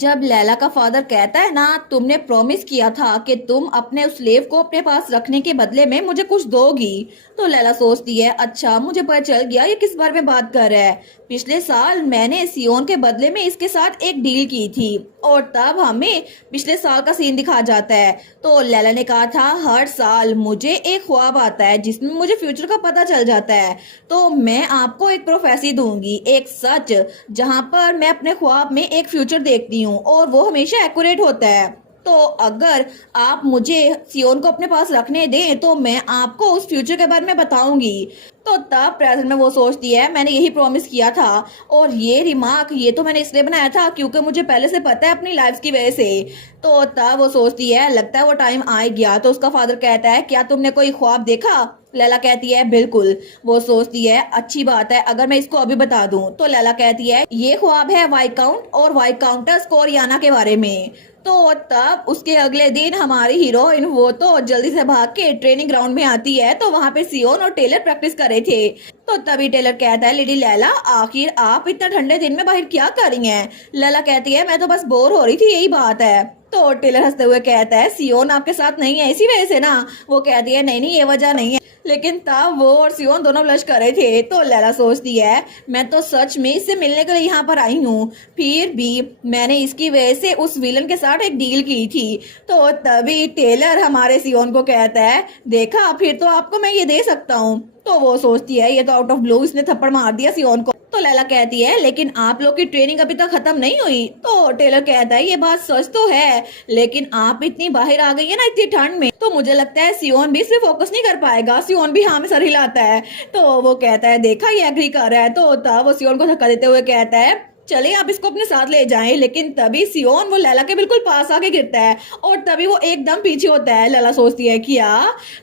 जब लैला का फादर कहता है ना, तुमने प्रॉमिस किया था कि तुम अपने उस स्लेव को अपने पास रखने के बदले में मुझे कुछ दोगी। तो लैला सोचती है, अच्छा मुझे पता चल गया ये किस बारे में बात कर रहा है। पिछले साल मैंने सियोन के बदले में इसके साथ एक डील की थी और तब हमें पिछले साल का सीन दिखा जाता है। तो लैला ने कहा था हर साल मुझे एक ख्वाब आता है जिसमें मुझे फ्यूचर का पता चल जाता है, तो मैं आपको एक प्रोफेसी दूंगी, एक सच जहां पर मैं अपने ख्वाब में एक फ्यूचर देखती हूँ और वो हमेशा एक्यूरेट होता है। तो अगर आप मुझे सियोन को अपने पास रखने दें तो मैं आपको उस फ्यूचर के बारे में बताऊंगी। तो तब प्रेजेंट में वो सोचती है, मैंने यही प्रॉमिस किया था और ये रिमार्क ये तो मैंने इसलिए बनाया था क्योंकि मुझे पहले से पता है अपनी लाइफ की वजह से। तो तब वो सोचती है, लगता है वो टाइम आ गया। तो उसका फादर कहता है, क्या तुमने कोई ख्वाब देखा? लैला कहती है, बिल्कुल। वो सोचती है, अच्छी बात है अगर मैं इसको अभी बता दूं। तो लैला कहती है, ये ख्वाब है वाइकाउंट और वाइकाउंटस कोरियाना के बारे में। तो तब उसके अगले दिन हमारी हीरोइन वो तो जल्दी से भाग के ट्रेनिंग ग्राउंड में आती है। तो वहां पे सियोन और टेलर प्रैक्टिस कर रहे थे। तो तभी टेलर कहता है, लेडी लैला आखिर आप इतना ठंडे दिन में बाहर क्या कर रही हैं? लैला कहती है, मैं तो बस बोर हो रही थी, यही बात है। तो टेलर हंसते हुए कहता है, सियोन आपके साथ नहीं है इसी वजह से ना? वो कहती है, नहीं नहीं ये वजह नहीं है। लेकिन तब वो और सियोन दोनों ब्लश कर रहे थे। तो लैला सोचती है, मैं तो सच में इससे मिलने के लिए यहाँ पर आई हूँ, फिर भी मैंने इसकी वजह से उस विलन के साथ एक डील की थी। तो तभी टेलर हमारे सियोन को कहता है, देखा फिर तो आपको मैं ये दे सकता हूँ। तो वो सोचती है, ये तो आउट ऑफ ब्लू इसने थप्पड़ मार दिया सियोन को। तो लैला कहती है, लेकिन आप लोग की ट्रेनिंग अभी तक खत्म नहीं हुई। तो टेलर कहता है, ये बात सच तो है, लेकिन आप इतनी बाहर आ गई है ना इतनी ठंड में, तो मुझे लगता है सियोन भी इस पे फोकस नहीं कर पाएगा। सियोन भी हाँ में सर हिलाता है। तो वो कहता है, देखा ये एग्री कर रहा है। तो तब वो सियोन को धक्का देते हुए कहता है, चलिए आप इसको अपने साथ ले जाएं। लेकिन तभी सियोन वो लैला के बिल्कुल पास आके गिरता है और तभी वो एकदम पीछे होता है। लैला सोचती है, क्या?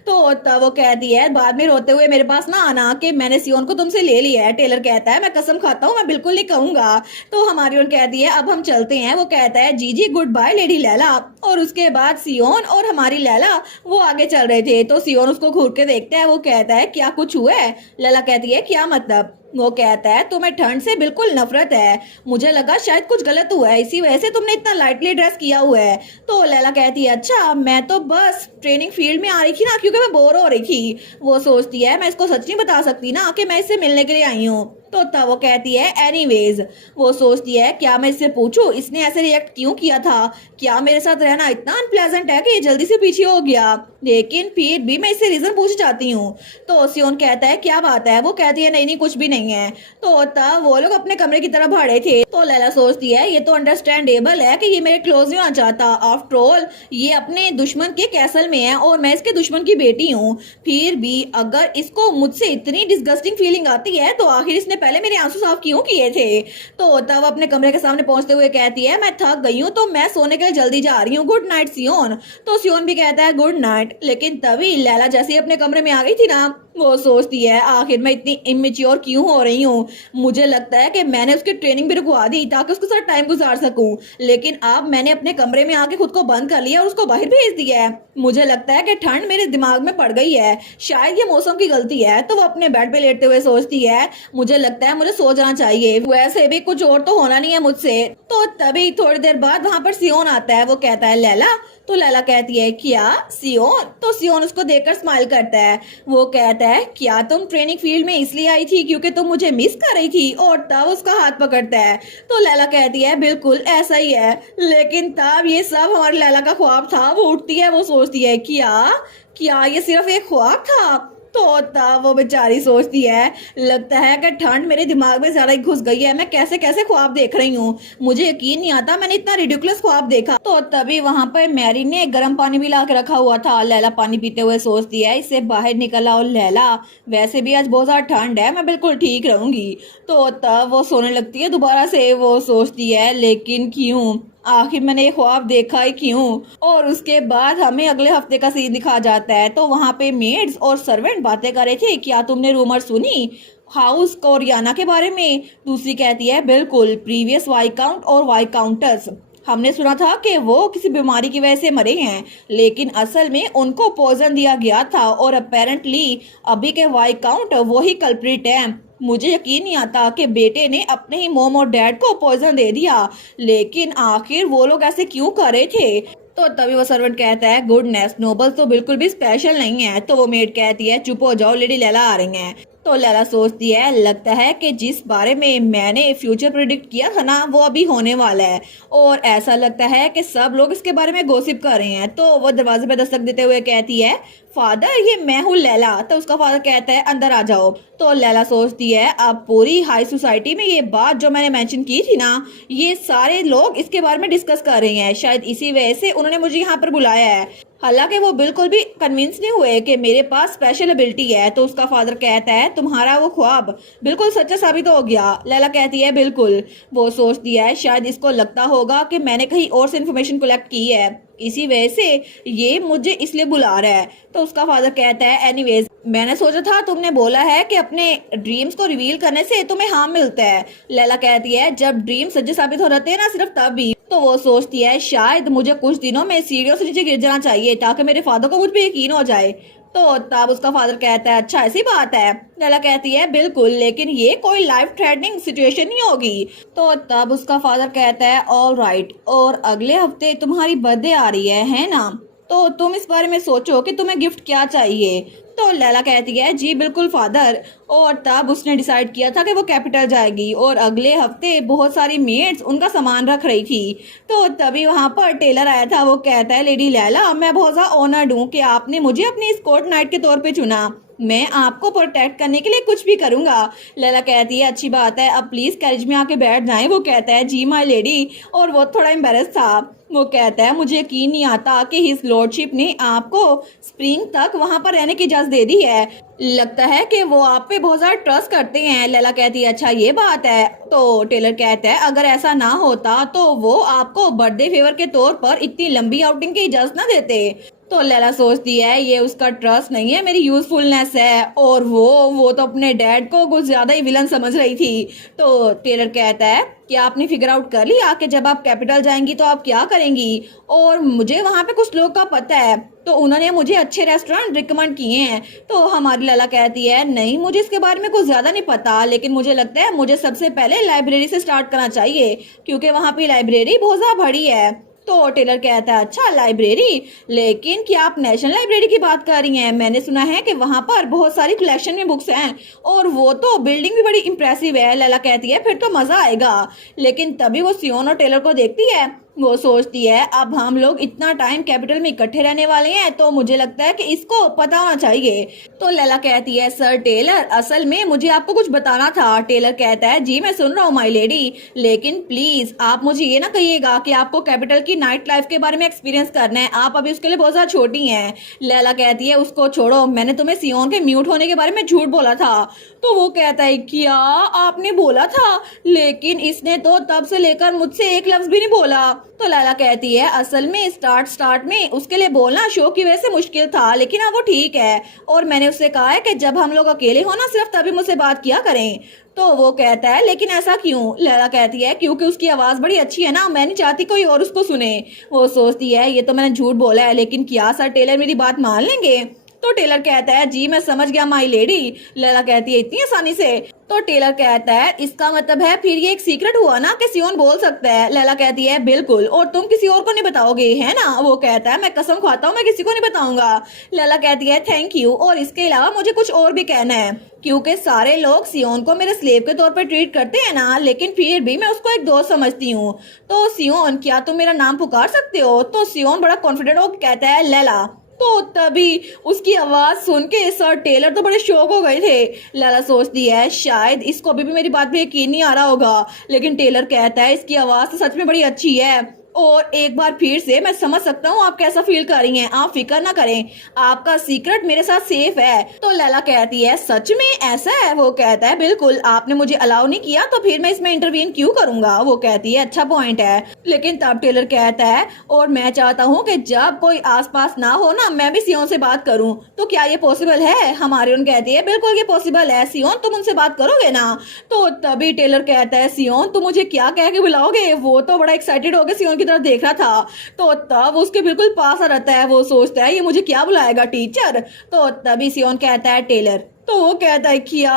तो तब वो कहती है, बाद में रोते हुए मेरे पास ना आना कि मैंने सियोन को तुमसे ले लिया है। टेलर कहता है, मैं कसम खाता हूँ मैं बिल्कुल नहीं कहूंगा। तो हमारी ओर कहती है, अब हम चलते हैं। वो कहता है, जी जी गुड बाय लेडी लैला। और उसके बाद सियोन और हमारी लैला वो आगे चल रहे थे। तो सियोन उसको घूर के देखता है। वो कहता है, क्या कुछ हुआ है? लैला कहती है, क्या मतलब? वो कहता है, तुम्हें ठंड से बिल्कुल नफरत है, मुझे लगा शायद कुछ गलत हुआ है इसी वजह से तुमने इतना लाइटली ड्रेस किया हुआ है। तो लैला कहती है, अच्छा मैं तो बस ट्रेनिंग फील्ड में आ रही थी ना, क्योंकि मैं बोर हो रही थी। वो सोचती है, मैं इसको सच नहीं बता सकती ना कि मैं इससे मिलने के लिए आई हूँ। तो तब वो कहती है, एनीवेज। वो सोचती है, क्या मैं इससे पूछूं इसने ऐसे रिएक्ट क्यों किया था? क्या मेरे साथ रहना इतना अनप्लेजेंट है कि ये जल्दी से पीछे हो गया? लेकिन फिर भी मैं इससे रीजन पूछ जाती हूँ। तो सियोन कहता है, क्या बात है? वो कहती है, नहीं नहीं कुछ भी नहीं है। तो तब वो लोग अपने कमरे की तरफ भाड़े थे। तो लैला सोचती है, ये तो अंडरस्टैंडेबल है कि ये मेरे क्लोज नहीं आना चाहता। आफ्टर ऑल ये अपने दुश्मन के कैसल में है और मैं इसके दुश्मन की बेटी हूँ। फिर भी अगर इसको मुझसे इतनी डिस्गस्टिंग फीलिंग आती है तो आखिर इसने पहले मेरे आंसू साफ क्यों किए थे? तो तब अपने कमरे के सामने पहुंचते हुए कहती है, मैं थक गई हूँ तो मैं सोने के लिए जल्दी जा रही हूँ, गुड नाइट सियोन। तो सियोन भी कहता है, गुड नाइट। लेकिन तभी लैला जैसे ही अपने कमरे में आ गई थी ना, वो सोचती है, आखिर मैं इतनी इमेच्योर क्यों हो रही हूँ? मुझे लगता है कि मैंने उसकी ट्रेनिंग भी रुकवा दी ताकि उसके साथ टाइम गुजार सकूं, लेकिन अब मैंने अपने कमरे में आके खुद को बंद कर लिया और उसको बाहर भेज दिया है। मुझे लगता है कि ठंड मेरे दिमाग में पड़ गई है, शायद ये मौसम की गलती है। तो वो अपने बेड पे लेटते हुए सोचती है, मुझे लगता है मुझे सो जाना चाहिए, वैसे भी कुछ और तो होना नहीं है मुझसे। तो तभी थोड़ी देर बाद वहां पर सियोन आता है। वो कहता है, लैला। तो लैला कहती है, क्या सियोन? तो सियोन उसको देखकर स्माइल करता है। वो कहता है, क्या तुम ट्रेनिंग फील्ड में इसलिए आई थी क्योंकि तुम मुझे मिस कर रही थी? और तब उसका हाथ पकड़ता है। तो लैला कहती है, बिल्कुल ऐसा ही है। लेकिन तब ये सब हमारी लैला का ख्वाब था। वो उठती है, वो सोचती है, क्या क्या ये सिर्फ एक ख्वाब था? तो तब वो बेचारी सोचती है, लगता है कि ठंड मेरे दिमाग में ज्यादा ही घुस गई है, मैं कैसे कैसे ख्वाब देख रही हूँ, मुझे यकीन नहीं आता मैंने इतना रिडिकुलस ख्वाब देखा। तो तभी वहां पर मैरी ने गर्म पानी भी ला के रखा हुआ था। लैला पानी पीते हुए सोचती है, इससे बाहर निकल आओ लैला, वैसे भी आज बहुत ज्यादा ठंड है, मैं बिल्कुल ठीक रहूंगी। तो तब वो सोने लगती है दोबारा से। वो सोचती है, लेकिन क्यों? आखिर मैंने ये ख्वाब देखा ही क्यों? और उसके बाद हमें अगले हफ्ते का सीन दिखा जाता है। तो वहां पे मेड्स और सर्वेंट बातें कर रहे थे, क्या तुमने रूमर सुनी हाउस कोरियाना के बारे में? दूसरी कहती है, बिल्कुल, प्रीवियस वाइकाउंट और वाइकाउंटर्स, हमने सुना था कि वो किसी बीमारी की वजह से मरे हैं, लेकिन असल में उनको पॉइजन दिया गया था और अपेरेंटली अभी के वाइकाउंट वही कल्प्रिट है। मुझे यकीन नहीं आता कि बेटे ने अपने ही मॉम और डैड को पॉइजन दे दिया, लेकिन आखिर वो लोग ऐसे क्यों कर रहे थे? तो तभी वो सर्वेंट कहता है, गुडनेस, नोबल तो बिल्कुल भी स्पेशल नहीं है। तो वो मेड कहती है, चुप हो जाओ, लेडी लैला आ रही हैं। तो लैला सोचती है, लगता है कि जिस बारे में मैंने फ्यूचर प्रिडिक्ट किया था ना, वो अभी होने वाला है, और ऐसा लगता है कि सब लोग इसके बारे में गॉसिप कर रहे हैं। तो वो दरवाजे पे दस्तक देते हुए कहती है, फादर, ये मैं हूँ लैला। तो उसका फादर कहता है, अंदर आ जाओ। तो लैला सोचती है, अब पूरी हाई सोसाइटी में ये बात जो मैंने मेंशन की थी ना, ये सारे लोग इसके बारे में डिस्कस कर रहे हैं, शायद इसी वजह से उन्होंने मुझे यहाँ पर बुलाया है। हालांकि वो बिल्कुल भी कन्विंस नहीं हुए कि मेरे पास स्पेशल एबिलिटी है। तो उसका फादर कहता है, तुम्हारा वो ख्वाब बिल्कुल सच्चा साबित हो गया। लैला कहती है, बिल्कुल। वो सोचती है, शायद इसको लगता होगा कि मैंने कहीं और से इन्फॉर्मेशन कलेक्ट की है, इसी वजह से ये मुझे इसलिए बुला रहा है। तो उसका फादर कहता है, एनीवेज, मैंने सोचा था तुमने बोला है कि अपने ड्रीम्स को रिवील करने से तुम्हें हार्म मिलता है। लैला कहती है, जब ड्रीम सच्चे साबित हो जाते हैं ना, सिर्फ तभी। तो वो सोचती है, शायद मुझे कुछ दिनों में सीढ़ियों से नीचे गिर जाना चाहिए ताकि मेरे फादर को मुझ पर यकीन हो जाए। तो तब उसका फादर कहता है, अच्छा ऐसी बात है? लैला कहती है, बिल्कुल, लेकिन ये कोई लाइफ थ्रेटनिंग सिचुएशन नहीं होगी। तो तब उसका फादर कहता है, ऑल राइट, और अगले हफ्ते तुम्हारी बर्थडे आ रही है ना? तो तुम इस बारे में सोचो कि तुम्हें गिफ्ट क्या चाहिए। तो लैला कहती है, जी बिल्कुल फादर। और तब उसने डिसाइड किया था कि वो कैपिटल जाएगी, और अगले हफ्ते बहुत सारी मेड्स उनका सामान रख रही थी। तो तभी वहां पर टेलर आया था। वो कहता है, लेडी लैला, मैं बहुत ज़्यादा ऑनर्ड हूँ कि आपने मुझे अपनी स्कॉट नाइट के तौर पे चुना। मैं आपको प्रोटेक्ट करने के लिए कुछ भी करूंगा। लैला कहती है, अच्छी बात है, अब प्लीज कैरेज में आके बैठ जाएं। वो कहता है, जी माय लेडी। और वो थोड़ा एम्बेरस था। वो कहता है, मुझे यकीन नहीं आता कि हिज लॉर्डशिप ने आपको स्प्रिंग तक वहां पर रहने की इजाजत दे दी है। लगता है कि वो आप पे बहुत ज्यादा ट्रस्ट करते हैं। लैला कहती है, अच्छा ये बात है। तो टेलर कहता है, अगर ऐसा ना होता तो वो आपको बर्थडे फेवर के तौर पर इतनी लंबी आउटिंग की इजाजत ना देते। तो लैला सोचती है, ये उसका ट्रस्ट नहीं है, मेरी यूजफुलनेस है। और वो तो अपने डैड को कुछ ज्यादा ही विलन समझ रही थी। तो टेलर कहता है, क्या आपने फिगर आउट कर लिया कि जब आप कैपिटल जाएंगी तो आप क्या करेंगी? और मुझे वहां पे कुछ लोग का पता है, तो उन्होंने मुझे अच्छे रेस्टोरेंट रिकमेंड किए हैं। तो हमारी लैला कहती है, नहीं, मुझे इसके बारे में कुछ ज्यादा नहीं पता, लेकिन मुझे लगता है मुझे सबसे पहले लाइब्रेरी से स्टार्ट करना चाहिए, क्योंकि वहां पे लाइब्रेरी बहुत ज्यादा बड़ी है। तो टेलर कहता है, अच्छा लाइब्रेरी, लेकिन क्या आप नेशनल लाइब्रेरी की बात कर रही हैं? मैंने सुना है कि वहां पर बहुत सारी कलेक्शन में बुक्स हैं, और वो तो बिल्डिंग भी बड़ी इंप्रेसिव है। लैला कहती है, फिर तो मजा आएगा। लेकिन तभी वो सियोन और टेलर को देखती है। वो सोचती है, अब हम लोग इतना टाइम कैपिटल में इकट्ठे रहने वाले हैं, तो मुझे लगता है कि इसको पता होना चाहिए। तो लैला कहती है, सर टेलर, असल में मुझे आपको कुछ बताना था। टेलर कहता है, जी मैं सुन रहा हूँ माय लेडी, लेकिन प्लीज आप मुझे ये ना कहिएगा कि आपको कैपिटल की नाइट लाइफ के बारे में एक्सपीरियंस करना है, आप अभी उसके लिए बहुत ज्यादा छोटी हैं। लैला कहती है, उसको छोड़ो, मैंने तुम्हें सियोन के म्यूट होने के बारे में झूठ बोला था। तो वो कहता है, क्या आपने बोला था? लेकिन इसने तो तब से लेकर मुझसे एक लफ्ज भी नहीं बोला। तो लैला कहती है, असल में स्टार्ट में उसके लिए बोलना शो की वजह से मुश्किल था, लेकिन अब वो ठीक है, और मैंने उससे कहा है कि जब हम लोग अकेले हो ना, सिर्फ तभी मुझसे बात किया करें। तो वो कहता है, लेकिन ऐसा क्यों? लैला कहती है, क्योंकि उसकी आवाज बड़ी अच्छी है ना, मैं नहीं चाहती कोई और उसको सुने। वो सोचती है, ये तो मैंने झूठ बोला है, लेकिन क्या सर टेलर मेरी बात मान लेंगे? तो टेलर कहता है, जी मैं समझ गया माई लेडी। लैला कहती है, इतनी आसानी से? तो टेलर कहता है, इसका मतलब है फिर ये एक सीक्रेट हुआ ना कि सियोन बोल सकता है? लैला कहती है, बिल्कुल, और तुम किसी और को नहीं बताओगे, है ना? वो कहता है, मैं कसम खाता हूँ मैं किसी को नहीं बताऊंगा। लैला कहती है, थैंक यू, और इसके अलावा मुझे कुछ और भी कहना है, क्योंकि सारे लोग सियोन को मेरे स्लेव के तौर पर ट्रीट करते हैं ना, लेकिन फिर भी मैं उसको एक दोस्त समझती हूँ। तो सियोन, क्या तुम मेरा नाम पुकार सकते हो? तो सियोन बड़ा कॉन्फिडेंट होकर कहता है, लैला। तो तभी उसकी आवाज सुन के सर टेलर तो बड़े शौक हो गए थे। लैला सोचती है, शायद इसको अभी भी मेरी बात पे यकीन नहीं आ रहा होगा, लेकिन टेलर कहता है, इसकी आवाज तो सच में बड़ी अच्छी है, और एक बार फिर से मैं समझ सकता हूँ आप कैसा फील कर रही हैं, आप फिक्र ना करें, आपका सीक्रेट मेरे साथ सेफ है। तो लैला कहती है, सच में ऐसा है? वो कहता है, बिल्कुल, आपने मुझे अलाउ नहीं किया तो फिर मैं इसमें इंटरवीन क्यों करूंगा? वो कहती है, अच्छा पॉइंट है। लेकिन तब टेलर कहता है, और मैं चाहता हूँ कि जब कोई आसपास ना हो ना, मैं भी सियोन से बात करूँ, तो क्या ये पॉसिबल है? हमारी कहती है, बिल्कुल ये पॉसिबल है। सियोन, तुम उनसे बात करोगे ना? तो तभी टेलर कहता है, सियोन तुम मुझे क्या कह के बुलाओगे? वो तो बड़ा एक्साइटेड हो गया सियोन की तरफ देख रहा था। तो तब उसके बिल्कुल पास आ रहता है। वो सोचता है, ये मुझे क्या बुलाएगा, टीचर? तो तभी सियोन कहता है, टेलर तो वो कहता है क्या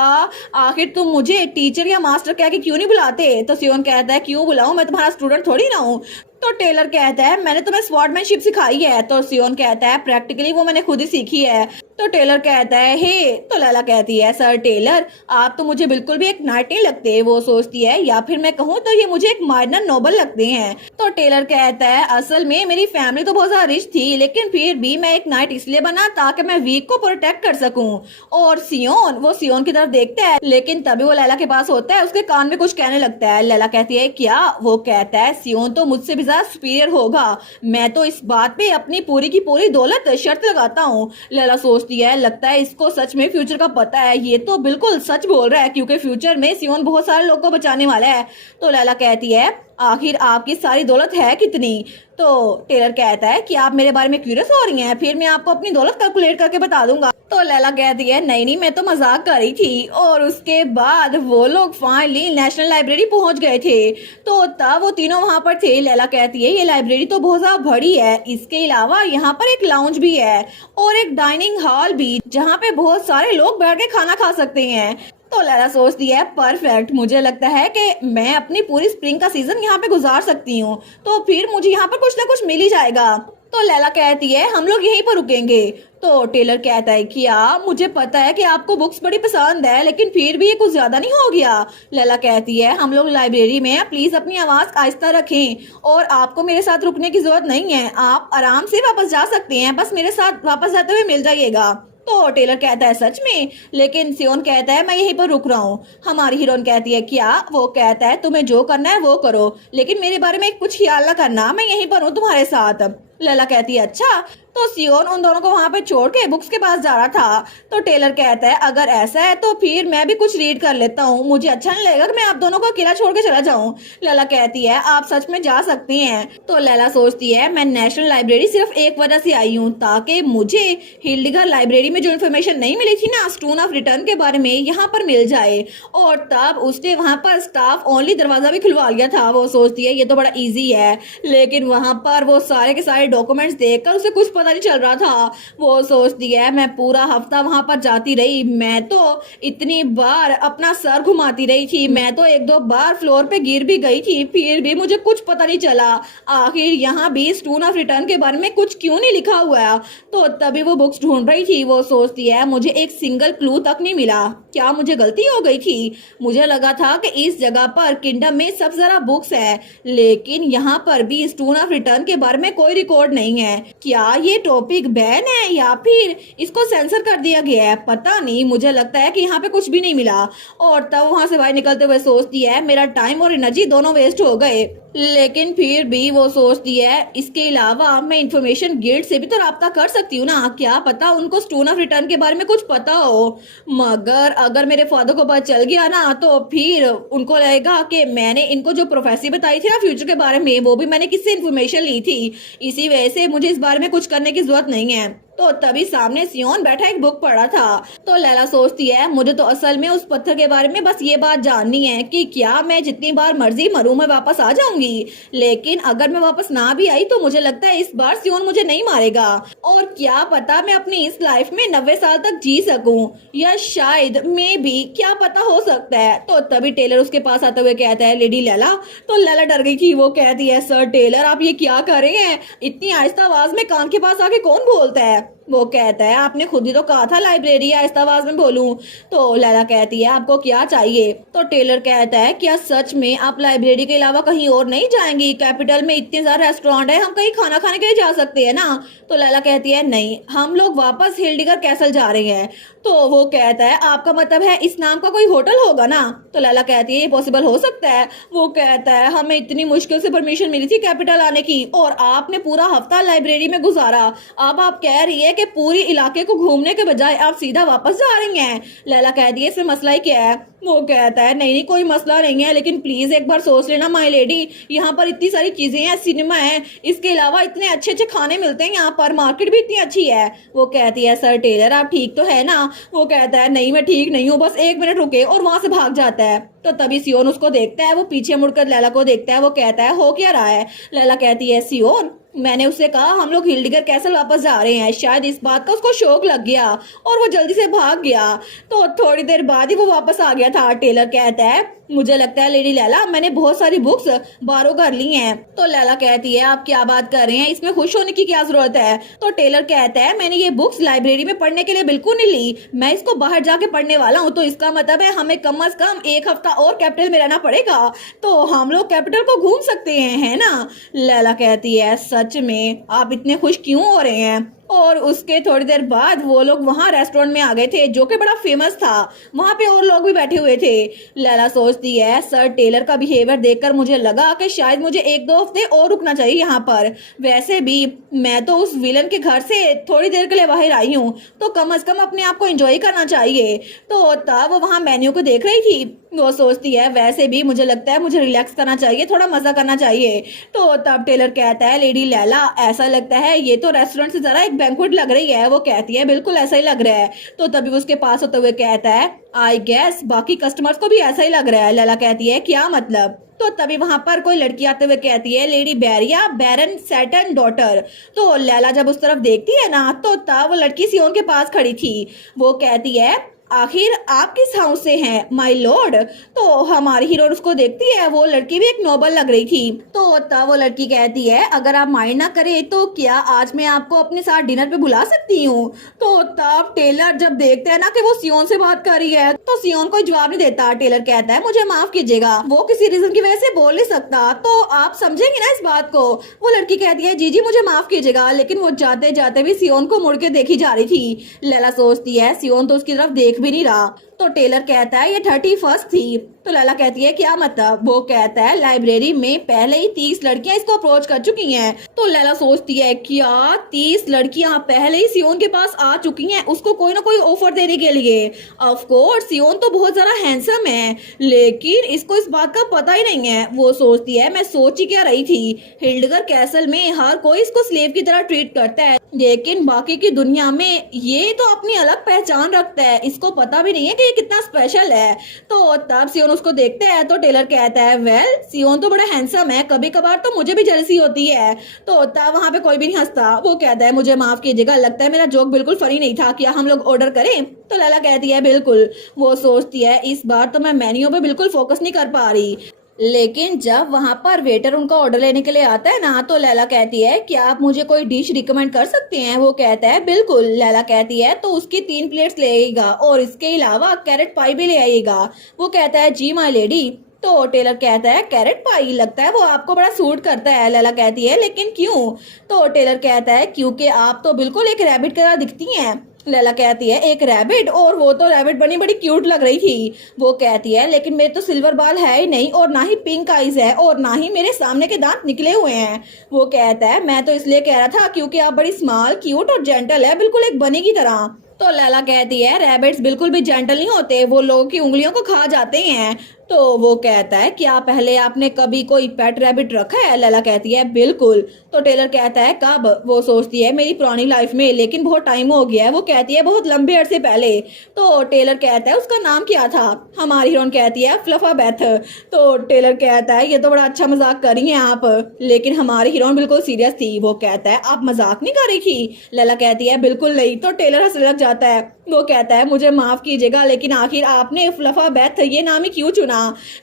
आखिर तुम मुझे टीचर या मास्टर कह के क्यों नहीं बुलाते? तो सियोन कहता है क्यों बुलाऊं, मैं तुम्हारा स्टूडेंट थोड़ी ना हूँ। तो टेलर कहता है मैंने तुम्हें स्वॉर्डमैनशिप सिखाई है। तो सियोन कहता है प्रैक्टिकली वो मैंने खुद ही सीखी है। तो टेलर कहता है हे। तो लैला कहती है सर टेलर आप तो मुझे बिल्कुल भी एक नाइट नहीं लगते। वो सोचती है या फिर मैं कहूँ तो ये मुझे एक माइनर नोबल लगते हैं। तो टेलर कहता है असल में मेरी फैमिली तो बहुत ज्यादा रिच थी, लेकिन फिर भी मैं एक नाइट इसलिए बना ताकि मैं वीक को प्रोटेक्ट कर सकूं। और सियोन की तरफ देखता है, लेकिन तभी वो लैला के पास होता है, उसके कान में कुछ कहने लगता है। लैला कहती है क्या? वो कहता है सियोन तो मुझसे भी ज्यादा सुपीरियर होगा, मैं तो इस बात पे अपनी पूरी की पूरी दौलत शर्त लगाता हूँ। लैला सोचती है लगता है इसको सच में फ्यूचर का पता है, ये तो बिल्कुल सच बोल रहा है क्योंकि फ्यूचर में सियोन बहुत सारे लोग को बचाने वाला है। तो लैला कहती है आखिर आपकी सारी दौलत है कितनी? तो टेलर कहता है कि आप मेरे बारे में क्यूरियस हो रही हैं, फिर मैं आपको अपनी दौलत कैलकुलेट करके बता दूंगा। तो लैला कहती है नहीं नहीं मैं तो मजाक कर रही थी। और उसके बाद वो लोग फाइनली नेशनल लाइब्रेरी पहुंच गए थे। तो तब वो तीनों वहां पर थे। लैला कहती है ये लाइब्रेरी तो बहुत ज्यादा बड़ी है, इसके अलावा यहाँ पर एक लाउंज भी है और एक डाइनिंग हॉल भी जहाँ पे बहुत सारे लोग बैठ के खाना खा सकते हैं। तो लैला सोचती है परफेक्ट, मुझे लगता है कि मैं अपनी पूरी स्प्रिंग का सीजन यहाँ पे गुजार सकती हूँ, तो फिर मुझे यहाँ पर कुछ ना कुछ मिल ही जाएगा। तो लैला कहती है हम लोग यहीं पर रुकेंगे। तो टेलर कहता है कि मुझे पता है कि आपको बुक्स बड़ी पसंद है, लेकिन फिर भी ये कुछ ज्यादा नहीं हो गया? लैला कहती है हम लोग लाइब्रेरी में, प्लीज अपनी आवाज आहिस्ता रखें और आपको मेरे साथ रुकने की जरूरत नहीं है, आप आराम से वापस जा सकते हैं, बस मेरे साथ वापस जाते हुए मिल जाइएगा। तो टेलर कहता है सच में? लेकिन सियोन कहता है मैं यहीं पर रुक रहा हूँ। हमारी हीरोइन कहती है क्या? वो कहता है तुम्हें जो करना है वो करो, लेकिन मेरे बारे में कुछ ख्याल ना करना, मैं यहीं पर हूँ तुम्हारे साथ। लैला कहती है अच्छा। तो सियोन उन दोनों को वहां पे छोड़ के बुक्स के पास जा रहा था। तो टेलर कहता है अगर ऐसा है तो फिर मैं भी कुछ रीड कर लेता हूँ, मुझे अच्छा नहीं लगेगा कि मैं आप दोनों को अकेला छोड़ के चला जाऊँ। लैला कहती है आप सच में जा सकती हैं। तो लैला सोचती है मैं नेशनल लाइब्रेरी सिर्फ एक वजह से आई हूँ, ताकि मुझे हिल्डिगर लाइब्रेरी में जो इन्फॉर्मेशन नहीं मिली थी ना स्टोन ऑफ रिटर्न के बारे में, यहाँ पर मिल जाए। और तब उसने वहां पर स्टाफ ओनली दरवाजा भी खुलवा लिया था। वो सोचती है ये तो बड़ा ईजी है, लेकिन वहां पर वो सारे के सारे डॉक्यूमेंट्स देखकर उसे कुछ पता नहीं चल रहा था। वो सोचती है मैं पूरा हफ्ता वहां पर जाती रही, मैं तो इतनी बार अपना सर घुमाती रही थी, मैं तो एक दो बार फ्लोर पे गिर भी गई थी, फिर भी मुझे कुछ पता नहीं चला। आखिर यहाँ भी स्टोन ऑफ रिटर्न के बारे में कुछ क्यों नहीं लिखा हुआ है? तो तभी वो बुक्स ढूंढ रही थी। वो सोचती है मुझे एक सिंगल क्लू तक नहीं मिला, क्या मुझे गलती हो गई थी? मुझे लगा था कि इस जगह पर किंगडम में सबसे ज्यादा बुक्स है, लेकिन यहाँ पर भी स्टोन ऑफ रिटर्न के बारे में कोई रिकॉर्ड नहीं है। क्या ये टॉपिक बैन है या फिर इसको सेंसर कर दिया गया है? पता नहीं, मुझे लगता है कि यहाँ पे कुछ भी नहीं मिला। और तब वहां से बाहर निकलते हुए सोचती है मेरा टाइम और एनर्जी दोनों वेस्ट हो गए। लेकिन फिर भी वो सोचती है इसके अलावा मैं इंफॉर्मेशन गिल्ड से भी तो राब्ता कर सकती हूँ ना, क्या पता उनको स्टोन ऑफ रिटर्न के बारे में कुछ पता हो। मगर अगर मेरे फादर को पता चल गया ना तो फिर उनको लगेगा कि मैंने इनको जो प्रोफेसी बताई थी ना फ्यूचर के बारे में, वो भी मैंने किससे इन्फॉर्मेशन ली थी। इसी वजह से मुझे इस बारे में कुछ करने की जरूरत नहीं है। तो तभी सामने सियोन बैठा एक बुक पढ़ा था। तो लैला सोचती है मुझे तो असल में उस पत्थर के बारे में बस ये बात जाननी है कि क्या मैं जितनी बार मर्जी मरूं मैं वापस आ जाऊंगी, लेकिन अगर मैं वापस ना भी आई तो मुझे लगता है इस बार सियोन मुझे नहीं मारेगा, और क्या पता मैं अपनी इस लाइफ में 90 साल तक जी सकूं, या शायद मे भी, क्या पता, हो सकता है। तो तभी टेलर उसके पास आते हुए कहता है लेडी लैला। तो लैला डर गई थी। वो कहती है सर टेलर आप ये क्या कर रहे हैं? इतनी आहिस्ता आवाज में कान के पास आके कौन बोलता है? वो कहता है आपने खुद ही तो कहा था लाइब्रेरी आहिस्ता आवाज में बोलूं। तो लैला कहती है आपको क्या चाहिए? तो टेलर कहता है क्या सच में आप लाइब्रेरी के अलावा कहीं और नहीं जाएंगी? कैपिटल में इतने सारे रेस्टोरेंट है, हम कहीं खाना खाने के लिए जा सकते हैं ना। तो लैला कहती है नहीं, हम लोग वापस हिल्डिगर कैसल जा रहे हैं। तो वो कहता है आपका मतलब है इस नाम का कोई होटल होगा ना। तो लैला कहती है ये पॉसिबल हो सकता है। वो कहता है हमें इतनी मुश्किल से परमिशन मिली थी कैपिटल आने की, और आपने पूरा हफ्ता लाइब्रेरी में गुजारा, अब आप कह रही है कि पूरी इलाके को घूमने के बजाय आप सीधा वापस जा रही हैं। लैला कहती है इसमें मसला ही क्या है? वो कहता है नहीं नहीं कोई मसला नहीं है, लेकिन प्लीज एक बार सोच लेना माय लेडी, यहाँ पर इतनी सारी चीजें हैं, सिनेमा है, इसके अलावा इतने अच्छे अच्छे खाने मिलते हैं यहाँ पर, मार्केट भी इतनी अच्छी है। वो कहती है सर टेलर आप ठीक तो है ना? वो कहता है नहीं मैं ठीक नहीं हूँ, बस 1 मिनट रुके, और वहां से भाग जाता है। तो तभी सियोन उसको देखता है, वो पीछे मुड़कर लैला को देखता है। वो कहता है हो क्या रहा है? लैला कहती है सियोन मैंने उससे कहा हम लोग हिल्डिगर कैसल वापस जा रहे हैं। शायद इस बात का उसको शौक लग गया और वो जल्दी से भाग गया। तो थोड़ी देर बाद ही वो वापस आ गया था। टेलर कहता है मुझे लगता है लेडी लैला मैंने बहुत सारी बुक्स बारो कर ली हैं। तो लैला कहती है आप क्या बात कर रहे हैं, इसमें खुश होने की क्या जरूरत है। तो टेलर कहता है मैंने ये बुक्स लाइब्रेरी में पढ़ने के लिए बिल्कुल नहीं ली, मैं इसको बाहर जाके पढ़ने वाला हूँ। तो इसका मतलब है हमें कम से कम एक हफ्ता और कैपिटल में रहना पड़ेगा, तो हम लोग कैपिटल को घूम सकते हैं, है ना। लैला कहती है सच में आप इतने खुश क्यों हो रहे हैं। और उसके थोड़ी देर बाद वो लोग वहाँ रेस्टोरेंट में आ गए थे जो कि बड़ा फेमस था। वहाँ पे और लोग भी बैठे हुए थे। लैला सोचती है सर टेलर का बिहेवियर देखकर मुझे लगा कि शायद मुझे 1-2 हफ्ते और रुकना चाहिए यहाँ पर। वैसे भी मैं तो उस विलन के घर से थोड़ी देर के लिए बाहर आई हूँ, तो कम से कम अपने आप को एंजॉय करना चाहिए। तो तब वो वहाँ मेन्यू को देख रही थी। वो सोचती है वैसे भी मुझे लगता है मुझे रिलैक्स करना चाहिए, थोड़ा मजा करना चाहिए। तो तब टेलर कहता है लेडी लैला ऐसा लगता है ये तो रेस्टोरेंट से जरा एक बैंक्वेट लग रही है। वो कहती है बिल्कुल ऐसा ही लग रहा है। तो तभी उसके पास होते हुए कहता है आई गेस बाकी कस्टमर्स को भी ऐसा ही लग रहा है। लैला कहती है क्या मतलब। तो तभी वहां पर कोई लड़की आते हुए कहती है लेडी बैरिया बैरन सैटन डॉटर। तो लैला जब उस तरफ देखती है ना तो तब वो लड़की सियोन के पास खड़ी थी। वो कहती है आखिर आप किस हाउस से हैं माय लॉर्ड। तो हमारी हीरो उसको देखती है, वो लड़की भी एक नोबल लग रही थी। तो तब वो लड़की कहती है अगर आप माइंड ना करें तो क्या आज मैं आपको अपने साथ डिनर पे बुला सकती हूँ। तो तब टेलर जब देखते हैं ना कि वो सियोन से बात कर रही है तो सियोन कोई जवाब नहीं देता। टेलर कहता है मुझे माफ कीजिएगा, वो किसी रीजन की वजह से बोल नहीं सकता, तो आप समझेंगे ना इस बात को। वो लड़की कहती है जी जी मुझे माफ कीजिएगा, लेकिन वो जाते जाते भी सियोन को मुड़ के देखी जा रही थी। लैला सोचती है सियोन तो उसकी तरफ देख भी नहीं रहा। तो टेलर कहता है ये 31st थी। तो लैला कहती है क्या मतलब। वो कहता है लाइब्रेरी में पहले ही 30 लड़कियां इसको अप्रोच कर चुकी हैं। तो लैला सोचती है क्या 30 लड़कियां पहले ही सियोन के पास आ चुकी हैं उसको कोई ना कोई ऑफर देने के लिए। ऑफ कोर्स सियोन तो बहुत ज्यादा हैंडसम है, लेकिन इसको इस बात का पता ही नहीं है। वो सोचती है मैं सोच ही क्या रही थी, हिल्डगर कैसल में हर कोई इसको स्लेव की तरह ट्रीट करता है, लेकिन बाकी की दुनिया में ये तो अपनी अलग पहचान रखता है, इसको पता भी नहीं है कि ये कितना स्पेशल है। तो तब सियोन उसको देखते हैं तो टेलर कहता है वेल सियोन तो बड़ा हैंडसम है, कभी कभार तो मुझे भी जेलसी होती है। तो तब वहां पे कोई भी नहीं हंसता। वो कहता है मुझे माफ कीजिएगा, लगता है मेरा जोक बिल्कुल फनी नहीं था, क्या हम लोग ऑर्डर करें। तो लैला कहती है बिल्कुल। वो सोचती है इस बार तो मैं मेन्यू पे बिल्कुल फोकस नहीं कर पा रही। लेकिन जब वहां पर वेटर उनका ऑर्डर लेने के लिए आता है ना तो लैला कहती है क्या आप मुझे कोई डिश रिकमेंड कर सकते हैं। वो कहता है बिल्कुल। लैला कहती है तो उसकी 3 प्लेट्स ले आइएगा और इसके अलावा कैरेट पाई भी ले आइएगा। वो कहता है जी माय लेडी। तो टेलर कहता है कैरेट पाई, लगता है वो आपको बड़ा सूट करता है। लैला कहती है लेकिन क्यों। तो टेलर कहता है क्योंकि आप तो बिल्कुल एक रैबिट की तरह दिखती हैं। लैला कहती है एक रैबिट, और वो तो रैबिट बड़ी क्यूट लग रही थी। वो कहती है लेकिन मेरे तो सिल्वर बाल है ही नहीं और ना ही पिंक आईज है और ना ही मेरे सामने के दांत निकले हुए हैं। वो कहता है मैं तो इसलिए कह रहा था क्योंकि आप बड़ी स्मॉल क्यूट और जेंटल है, बिल्कुल एक बनी की तरह। तो लैला कहती है रैबिट्स बिल्कुल भी जेंटल नहीं होते, वो लोगों की उंगलियों को खा जाते हैं। तो वो कहता है क्या पहले आपने कभी कोई पेट रैबिट रखा है। लैला कहती है बिल्कुल। तो टेलर कहता है कब। वो सोचती है मेरी पुरानी लाइफ में, लेकिन बहुत टाइम हो गया है। वो कहती है बहुत लंबे अरसे पहले। तो टेलर कहता है उसका नाम क्या था। हमारी हीरोइन कहती है फ्लफा बेथ। तो टेलर कहता है ये तो बड़ा अच्छा मजाक कर रही हैं आप, लेकिन हमारी हीरोइन बिल्कुल सीरियस थी। वो कहता है आप मजाक नहीं कर रही थी। लैला कहती है बिल्कुल नहीं। तो टेलर हंसने लग जाता है। वो कहता है मुझे माफ कीजिएगा, लेकिन आखिर आपने फ्लफा बेथ ये नाम ही क्यों चुना।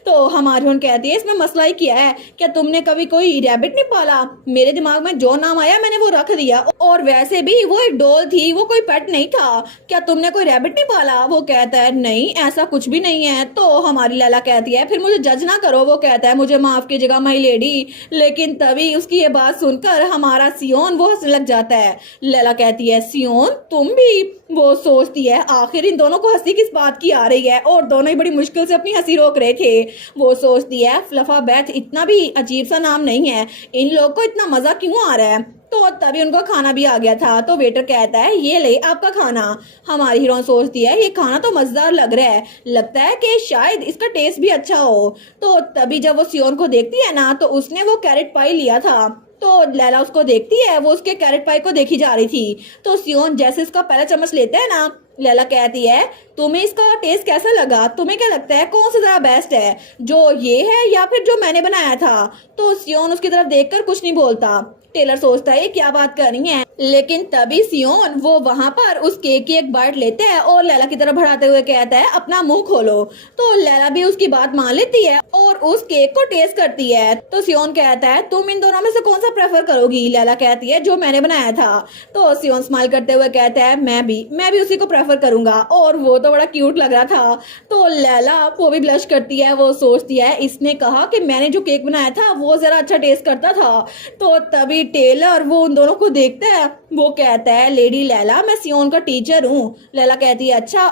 तो हमारी हीरोइन कहती है इसमें मसला ही क्या है, क्या तुमने कभी कोई रैबिट नहीं पाला। मेरे दिमाग में जो नाम आया मैंने वो रख दिया, और वैसे भी वो एक डॉल थी, वो कोई पेट नहीं था। क्या तुमने कोई रैबिट नहीं पाला। वो कहता है नहीं ऐसा कुछ भी नहीं है। तो हमारी लैला कहती है फिर मुझे जज ना करो। वो कहता है मुझे माफ कीजिएगा माई लेडी। लेकिन तभी उसकी ये बात सुनकर हमारा सियोन वो हंसने लग जाता है। लैला कहती है सियोन तुम भी। वो सोचती है आखिर इन दोनों को हंसी किस बात की आ रही है, और दोनों ही बड़ी मुश्किल से अपनी हंसी रोक रहे थे। वो सोचती है फ्लफा बेथ इतना भी अजीब सा नाम नहीं है, इन लोगों को इतना मजा क्यों आ रहा है। तो तभी उनको खाना भी आ गया था। तो वेटर कहता है ये ले आपका खाना। हमारी हीरोइन सोचती है ये खाना तो मजेदार लग रहा है, लगता है कि शायद इसका टेस्ट भी अच्छा हो। तो तभी जब वो सियोन को देखती है ना तो उसने वो कैरेट पाई लिया था। तो लैला उसको देखती है, वो उसके कैरेट पाई को देखी जा रही थी। तो सियोन जैसे इसका पहला चम्मच लेते हैं ना, लैला कहती है तुम्हें इसका टेस्ट कैसा लगा, तुम्हें क्या लगता है कौन सा ज्यादा बेस्ट है, जो ये है या फिर जो मैंने बनाया था। तो सियोन उसकी तरफ देखकर कुछ नहीं बोलता। टेलर सोचता है ये क्या बात कर रही है, लेकिन तभी सियोन वो वहां पर उस केक की एक बाइट लेते हैं और लैला की तरफ बढ़ाते हुए कहता है अपना मुंह खोलो। तो लैला भी उसकी बात मान लेती है और उस केक को टेस्ट करती है। तो सियोन कहता है तुम इन दोनों में से कौन सा प्रेफर करोगी? लैला कहती है जो मैंने बनाया था। तो सियोन स्माइल करते हुए कहता है मैं भी उसी को प्रेफर करूंगा, और वो तो बड़ा क्यूट लग रहा था। तो लैला वो भी ब्लश करती है, वो सोचती है इसने कहा कि मैंने जो केक बनाया था वो जरा अच्छा टेस्ट करता था। तो तभी टेलर वो उन दोनों को देखता है, वो कहता है लेडी लैला मैं सियोन का टीचर हूँ। लैला कहती है अच्छा,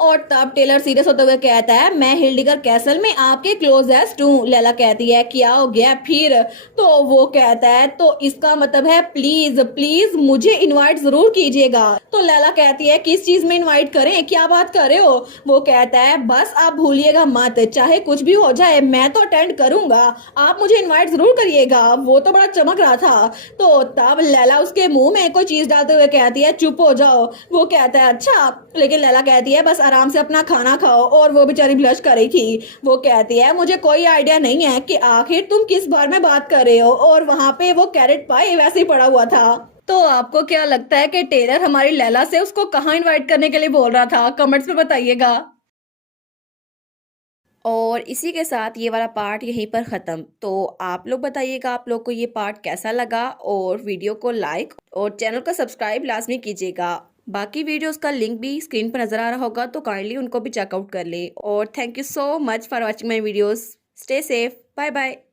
और तब टेलर सीरियस होते हुए कहता है मैं हिल्डिगर कैसल में आपके क्लोजेस्ट हूँ। लैला कहती है क्या हो गया फिर? तो वो कहता है तो इसका मतलब है प्लीज प्लीज मुझे इनवाइट जरूर कीजिएगा। तो लैला कहती है किस चीज में इनवाइट करें, क्या बात कर रहे हो? वो कहता है बस आप भूलिएगा मत, चाहे कुछ भी हो जाए मैं तो अटेंड करूंगा, आप मुझे इनवाइट जरूर करिएगा। वो तो बड़ा चमक रहा था। तो तब लैला उसके मुंह में कोई चीज डालते हुए कहती है चुप हो जाओ। वो कहता है अच्छा, लेकिन लैला कहती है बस आराम से अपना खाना खाओ, और वो बेचारी ब्लश कर रही थी। वो कहती है मुझे कोई आइडिया नहीं है कि आखिर तुम किस बारे में बात कर रहे हो, और वहां पे वो कैरेट पाई वैसे ही पड़ा हुआ था। तो आपको क्या लगता है कि टेलर हमारी लैला से उसको कहाँ इनवाइट करने के लिए बोल रहा था? कमेंट्स में बताइएगा। और इसी के साथ ये वाला पार्ट यहीं पर ख़त्म। तो आप लोग बताइएगा आप लोग को ये पार्ट कैसा लगा, और वीडियो को लाइक और चैनल को सब्सक्राइब लाजमी कीजिएगा। बाकी वीडियोस का लिंक भी स्क्रीन पर नज़र आ रहा होगा, तो काइंडली उनको भी चेकआउट कर ले। और thank you so much for watching my videos. Stay safe, bye bye.